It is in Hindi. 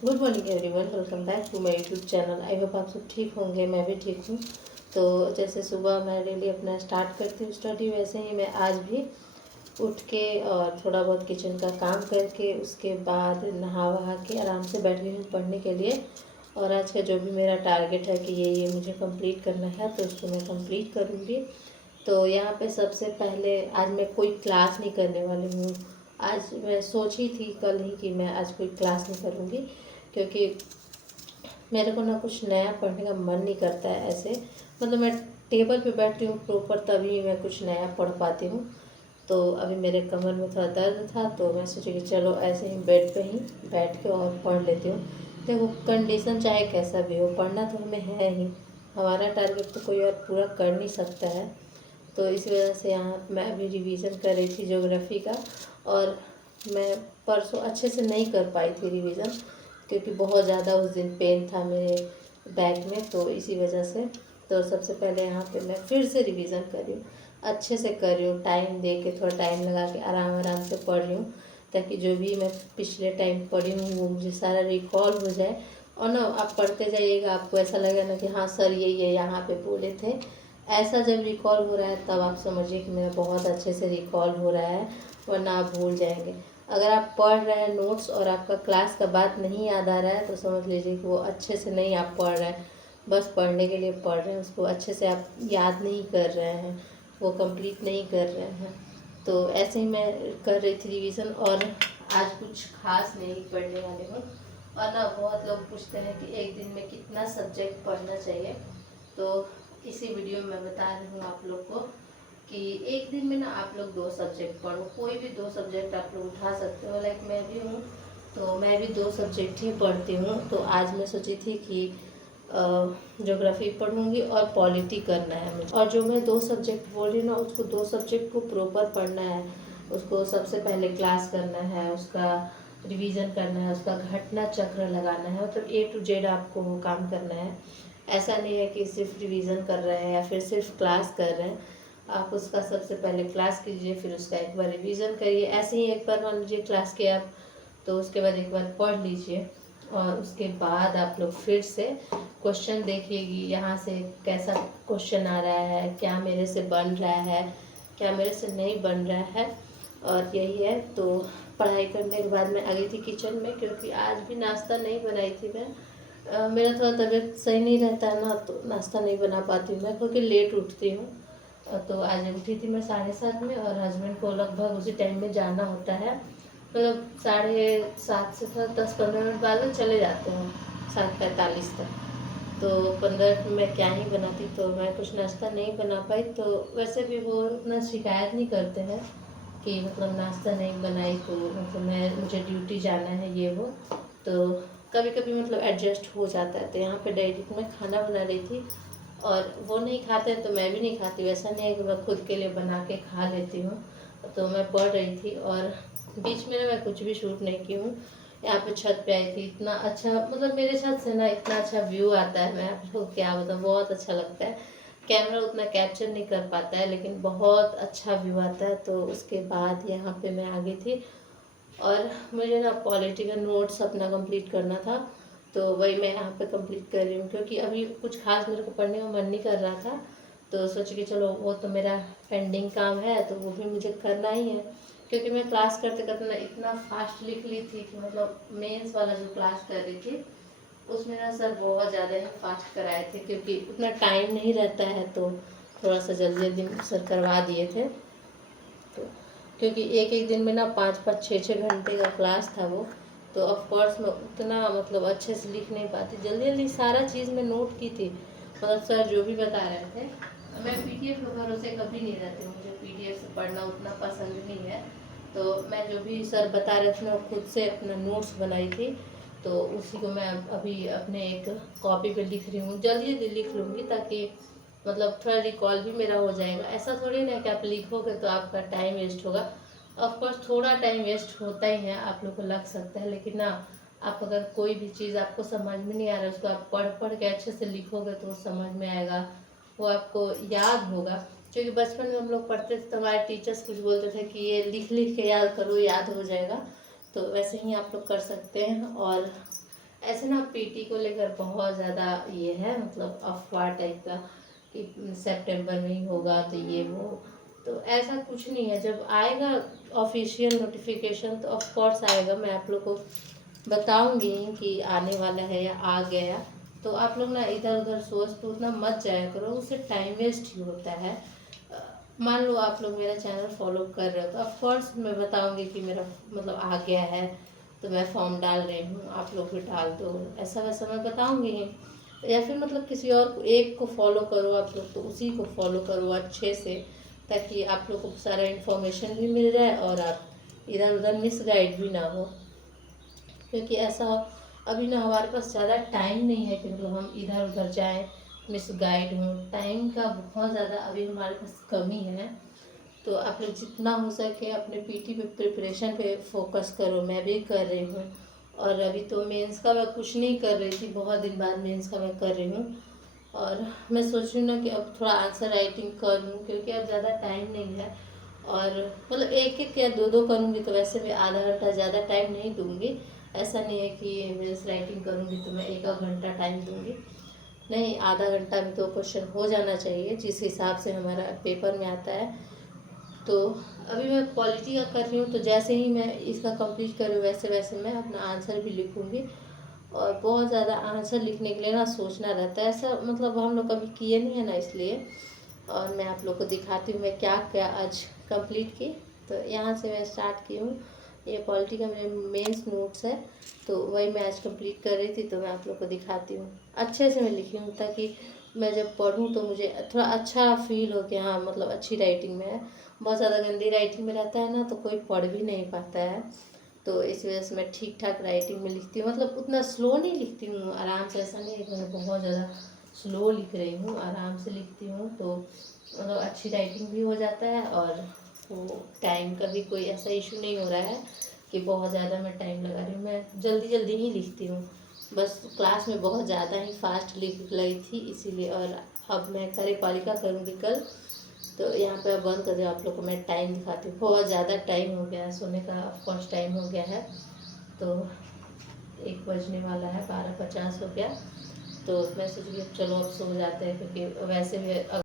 Good morning everyone, welcome back to my YouTube channel. I hope आप सब ठीक होंगे, मैं भी ठीक हूँ। तो जैसे सुबह मैं डेली अपना स्टार्ट करती हूँ स्टडी, वैसे ही मैं आज भी उठ के और थोड़ा बहुत किचन का काम करके उसके बाद नहा वहा के आराम से बैठ गई हूँ पढ़ने के लिए। और आज का जो भी मेरा टारगेट है कि ये मुझे कंप्लीट करना है, तो उसको मैं कंप्लीट करूँगी। तो यहाँ पे सबसे पहले आज मैं कोई क्लास नहीं करने वाली हूँ। आज मैं सोची थी कल ही कि मैं आज कोई क्लास नहीं करूँगी, क्योंकि मेरे को ना कुछ नया पढ़ने का मन नहीं करता है। ऐसे मतलब मैं टेबल पे बैठती हूँ प्रॉपर, तभी मैं कुछ नया पढ़ पाती हूँ। तो अभी मेरे कमर में थोड़ा दर्द था, तो मैं सोची कि चलो ऐसे ही बेड पे ही बैठ के और पढ़ लेती हूँ। देखो, कंडीशन चाहे कैसा भी हो, पढ़ना तो हमें है ही। हमारा टारगेट तो कोई और पूरा कर नहीं सकता है। तो इस वजह से यहाँ मैं अभी रिवीज़न कर रही थी ज्योग्राफी का। और मैं परसों अच्छे से नहीं कर पाई थी रिवीज़न, क्योंकि बहुत ज़्यादा उस दिन पेन था मेरे बैक में, तो इसी वजह से। तो सबसे पहले यहाँ पे मैं फिर से रिवीज़न कर रही हूँ, अच्छे से कर रही हूँ, टाइम दे के, थोड़ा टाइम लगा के आराम आराम से पढ़ रही हूँ, ताकि जो भी मैं पिछले टाइम पढ़ी हूँ वो मुझे सारा रिकॉल हो जाए। और ना आप पढ़ते जाइएगा, आपको ऐसा लगेगा ना कि हाँ सर ये यहाँ पे बोले थे। ऐसा जब रिकॉल हो रहा है तब आप समझिए कि मेरा बहुत अच्छे से रिकॉल हो रहा है, वरना आप भूल जाएंगे। अगर आप पढ़ रहे हैं नोट्स और आपका क्लास का बात नहीं याद आ रहा है, तो समझ लीजिए कि वो अच्छे से नहीं आप पढ़ रहे हैं, बस पढ़ने के लिए पढ़ रहे हैं, उसको अच्छे से आप याद नहीं कर रहे हैं, वो कंप्लीट नहीं कर रहे हैं। तो ऐसे ही मैं कर रही थी रिवीज़न, और आज कुछ खास नहीं पढ़ने वाली हूँ। और ना बहुत लोग पूछते हैं कि एक दिन में कितना सब्जेक्ट पढ़ना चाहिए, तो इसी वीडियो में मैं बता रही हूँ आप लोग को कि एक दिन में ना आप लोग 2 सब्जेक्ट पढ़ो, कोई भी 2 सब्जेक्ट आप लोग उठा सकते हो। लाइक मैं भी हूँ, तो मैं भी 2 सब्जेक्ट ही पढ़ती हूँ। तो आज मैं सोची थी कि ज्योग्राफी पढ़ूंगी और पॉलिटी करना है मुझे। और जो मैं 2 सब्जेक्ट बोल रही हूँ ना, उसको 2 सब्जेक्ट को प्रॉपर पढ़ना है। उसको सबसे पहले क्लास करना है, उसका रिवीजन करना है, उसका घटना चक्र लगाना है, मतलब A to Z आपको वो काम करना है। ऐसा नहीं है कि सिर्फ रिवीजन कर रहे हैं या फिर सिर्फ क्लास कर रहे हैं। आप उसका सबसे पहले क्लास कीजिए, फिर उसका एक बार रिवीजन करिए। ऐसे ही एक बार मान लीजिए क्लास किया आप, तो उसके बाद एक बार पढ़ लीजिए, और उसके बाद आप लोग फिर से क्वेश्चन देखिए कि यहाँ से कैसा क्वेश्चन आ रहा है, क्या मेरे से बन रहा है, क्या मेरे से नहीं बन रहा है। और यही है। तो पढ़ाई करने के बाद मैं आ गई थी किचन में, क्योंकि आज भी नाश्ता नहीं बनाई थी मैं। मेरा थोड़ा तबीयत सही नहीं रहता है ना, तो नाश्ता नहीं बना पाती हूँ मैं, क्योंकि लेट उठती हूँ। तो आज उठी थी मैं 7:30 में, और हस्बैंड को लगभग उसी टाइम में जाना होता है। मतलब 7:30 से थोड़ा 10-15 मिनट बाद में चले जाते हैं, 7:45 तक। तो 15 मिनट में क्या ही बनाती, तो मैं कुछ नाश्ता नहीं बना पाई। तो वैसे भी वो उतना शिकायत नहीं करते हैं कि मतलब नाश्ता नहीं बनाई, तो मतलब मुझे ड्यूटी जाना है ये वो। तो कभी कभी मतलब एडजस्ट हो जाता है। तो यहाँ पे डैडी को मैं खाना बना रही थी, और वो नहीं खाते तो मैं भी नहीं खाती। वैसा नहीं है कि मैं खुद के लिए बना के खा लेती हूँ। तो मैं पढ़ रही थी, और बीच में मैं कुछ भी शूट नहीं की हूँ। यहाँ पे छत पे आई थी, इतना अच्छा मतलब मेरे छत से ना इतना अच्छा व्यू आता है, मैं आप लोग क्या बताऊँ, बहुत अच्छा लगता है। कैमरा उतना कैप्चर नहीं कर पाता है, लेकिन बहुत अच्छा व्यू आता है। तो उसके बाद यहाँ पे मैं आ गई थी, और मुझे ना पॉलिटिकल नोट्स अपना कंप्लीट करना था। तो वही मैं यहाँ पे कंप्लीट कर रही हूँ, क्योंकि अभी कुछ खास मेरे को पढ़ने का मन नहीं कर रहा था। तो सोच के चलो वो तो मेरा पेंडिंग काम है, तो वो भी मुझे करना ही है। क्योंकि मैं क्लास करते करते ना इतना फास्ट लिख ली थी कि मतलब मेंस वाला जो क्लास कर रही थी उसमें ना सर बहुत ज़्यादा ही फास्ट कराए थे, क्योंकि उतना टाइम नहीं रहता है, तो थोड़ा सा जल्दी जल्दी सर करवा दिए थे। तो क्योंकि एक एक दिन में ना 5-5 6-6 घंटे का क्लास था वो, तो ऑफ कोर्स मैं उतना मतलब अच्छे से लिख नहीं पाती। जल्दी जल्दी सारा चीज़ मैं नोट की थी, मतलब सर जो भी बता रहे थे। मैं पीडीएफ के भरोसे कभी नहीं रहती हूँ, मुझे पीडीएफ से पढ़ना उतना पसंद नहीं है। तो मैं जो भी सर बता रहे थे ना, खुद से अपना नोट्स बनाई थी। तो उसी को मैं अभी अपने एक कॉपी पे लिख रही हूँ, जल्दी जल्दी लिख लूँगी, ताकि मतलब थोड़ा रिकॉल भी मेरा हो जाएगा। ऐसा थोड़ी ना कि आप लिखोगे तो आपका टाइम वेस्ट होगा। ऑफ कोर्स थोड़ा टाइम वेस्ट होता ही है, आप लोग को लग सकता है, लेकिन ना आप अगर कोई भी चीज़ आपको समझ में नहीं आ रहा है, उसको आप पढ़ पढ़ के अच्छे से लिखोगे तो समझ में आएगा, वो आपको याद होगा। क्योंकि बचपन में हम लोग पढ़ते थे तो हमारे टीचर्स कुछ बोलते थे कि ये लिख लिख के याद करो, याद हो जाएगा। तो वैसे ही आप लोग कर सकते हैं। और ऐसे ना पीटी को लेकर बहुत ज़्यादा ये है, मतलब अफवाह टाइप का कि सितंबर में ही होगा तो ये वो, तो ऐसा कुछ नहीं है। जब आएगा ऑफिशियल नोटिफिकेशन तो ऑफ कोर्स आएगा, मैं आप लोग को बताऊंगी कि आने वाला है या आ गया। तो आप लोग ना इधर उधर सोच तो उतना मत जाया करो, उससे टाइम वेस्ट ही होता है। मान लो आप लोग मेरा चैनल फॉलो कर रहे हो तो ऑफ कोर्स मैं बताऊंगी कि मेरा मतलब आ गया है तो मैं फॉर्म डाल रही हूँ, आप लोग भी डाल दो, ऐसा वैसा मैं बताऊंगी ही। या फिर मतलब किसी और को, एक को फॉलो करो आप लोग तो उसी को फॉलो करो अच्छे से, ताकि आप लोग को सारा इन्फॉर्मेशन भी मिल जाए और आप इधर उधर मिस गाइड भी ना हो। क्योंकि ऐसा अभी ना हमारे पास ज़्यादा टाइम नहीं है कि मतलब हम इधर उधर जाएं, मिस गाइड हूँ, टाइम का बहुत ज़्यादा अभी हमारे पास कमी है। तो आप लोग जितना हो सके अपने पीटी पे प्रिपरेशन पे फोकस करो, मैं भी कर रही हूँ। और अभी तो मेंस का मैं कुछ नहीं कर रही थी, बहुत दिन बाद मेंस का मैं कर रही हूँ। और मैं सोच रही हूँ ना कि अब थोड़ा आंसर राइटिंग कर लूँ, क्योंकि अब ज़्यादा टाइम नहीं है। और मतलब एक एक या दो दो करूँगी तो वैसे भी आधा घंटा, ज़्यादा टाइम नहीं दूँगी। ऐसा नहीं है कि मेंस राइटिंग करूँगी तो मैं एक आध घंटा टाइम दूँगी, नहीं, आधा घंटा में तो क्वेश्चन हो जाना चाहिए जिस हिसाब से हमारा पेपर में आता है। तो अभी मैं पॉलिटी का कर रही हूँ, तो जैसे ही मैं इसका कंप्लीट करूँ वैसे वैसे मैं अपना आंसर भी लिखूँगी। और बहुत ज़्यादा आंसर लिखने के लिए ना सोचना रहता है, ऐसा मतलब हम लोग कभी किए नहीं है ना, इसलिए। और मैं आप लोग को दिखाती हूँ मैं क्या क्या आज कंप्लीट की। तो यहाँ से मैं स्टार्ट की हूँ, ये पॉलिटी का मेरे मेंस नोट्स है, तो वही मैं आज कंप्लीट कर रही थी, तो मैं आप लोग को दिखाती हूँ। अच्छे से मैं लिखी हूँ ताकि मैं जब पढ़ूँ तो मुझे थोड़ा अच्छा फील हो कि हाँ मतलब अच्छी राइटिंग में है। बहुत ज़्यादा गंदी राइटिंग में रहता है ना तो कोई पढ़ भी नहीं पाता है। तो इस वजह से मैं ठीक ठाक राइटिंग में लिखती हूँ, मतलब उतना स्लो नहीं लिखती हूँ, आराम से, ऐसा नहीं है कि मैं बहुत ज़्यादा स्लो लिख रही हूँ, आराम से लिखती हूँ। तो मतलब अच्छी राइटिंग भी हो जाता है और वो टाइम का भी कोई ऐसा इशू नहीं हो रहा है कि बहुत ज़्यादा मैं टाइम लगा रही हूँ, मैं जल्दी जल्दी ही लिखती हूँ। बस क्लास में बहुत ज़्यादा ही फास्ट लिख रही थी इसीलिए। और अब मैं कार्यपालिका करूँगी कल, तो यहाँ पे अब बंद कर दो, आप लोग को मैं टाइम दिखाती हूँ, बहुत ज़्यादा टाइम हो गया है, सोने का ऑफकोर्स टाइम हो गया है। तो 1 बजने वाला है, 12:50 हो गया। तो मैं सोच रही हूँ चलो अब सो जाते हैं, क्योंकि वैसे भी